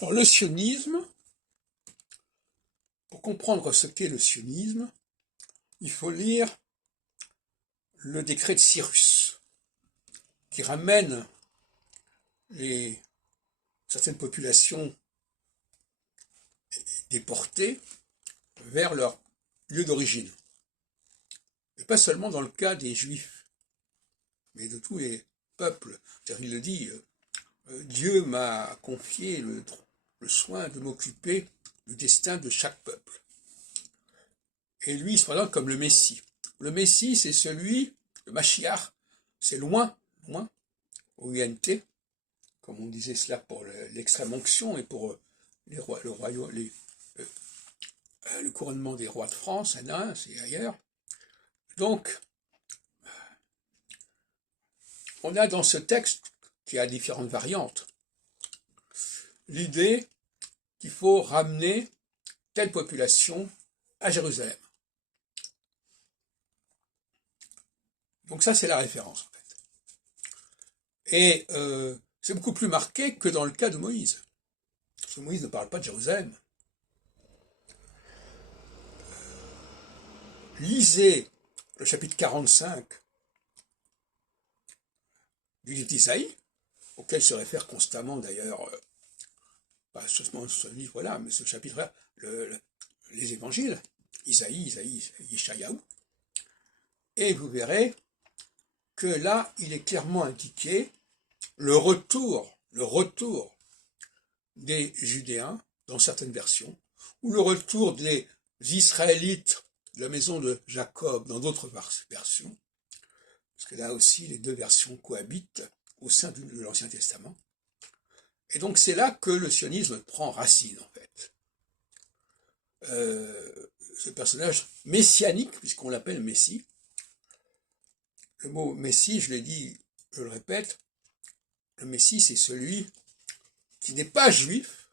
Alors, le sionisme, pour comprendre ce qu'est le sionisme, il faut lire le décret de Cyrus, qui ramène certaines populations déportées vers leur lieu d'origine. Et pas seulement dans le cas des Juifs, mais de tous les peuples. C'est-à-dire, il le dit, Dieu m'a confié le soin de m'occuper du destin de chaque peuple. Et lui, il se présente comme le Messie. Le Messie, c'est celui, le Mashiach, c'est loin, O-U-N-T, comme on disait cela pour l'extrême onction et pour le couronnement des rois de France, à Reims et ailleurs. Donc, on a dans ce texte, qui a différentes variantes, l'idée qu'il faut ramener telle population à Jérusalem. Donc ça, c'est la référence, en fait. Et c'est beaucoup plus marqué que dans le cas de Moïse. Parce que Moïse ne parle pas de Jérusalem. Lisez le chapitre 45 du livre d'Isaïe, auquel se réfère constamment d'ailleurs, pas seulement ce livre-là, mais ce chapitre-là, les évangiles, Isaïe, Yeshayahu, et vous verrez que là, il est clairement indiqué le retour des Judéens, dans certaines versions, ou le retour des Israélites de la maison de Jacob, dans d'autres versions, parce que là aussi, les deux versions cohabitent au sein de l'Ancien Testament. Et donc, c'est là que le sionisme prend racine, en fait. Ce personnage messianique, puisqu'on l'appelle Messie. Le mot Messie, je l'ai dit, je le répète, le Messie, c'est celui qui n'est pas juif,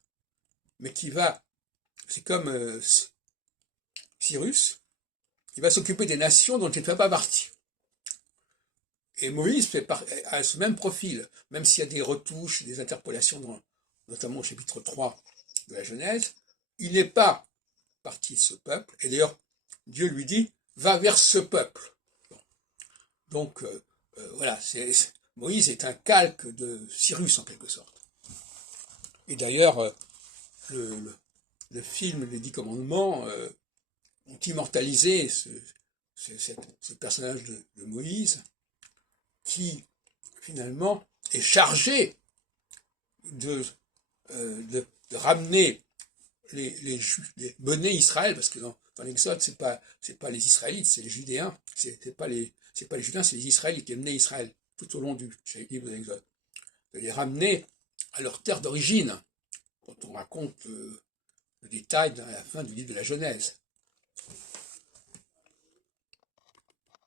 mais qui va, c'est comme Cyrus, il va s'occuper des nations dont il ne fait pas partie. Et Moïse a ce même profil, même s'il y a des retouches, des interpolations, notamment au chapitre 3 de la Genèse, il n'est pas partie de ce peuple, et d'ailleurs, Dieu lui dit, va vers ce peuple. Donc, voilà, Moïse est un calque de Cyrus, en quelque sorte. Et d'ailleurs, le film Les 10 Commandements ont immortalisé ce personnage de Moïse, qui, finalement, est chargé de ramener les Béné Israël, parce que dans l'Exode, c'est pas les Israélites, c'est les Judéens, c'est pas les Judéens, c'est les Israélites qui amenaient Israël tout au long du livre de l'Exode, de les ramener à leur terre d'origine, dont on raconte le détail dans la fin du livre de la Genèse.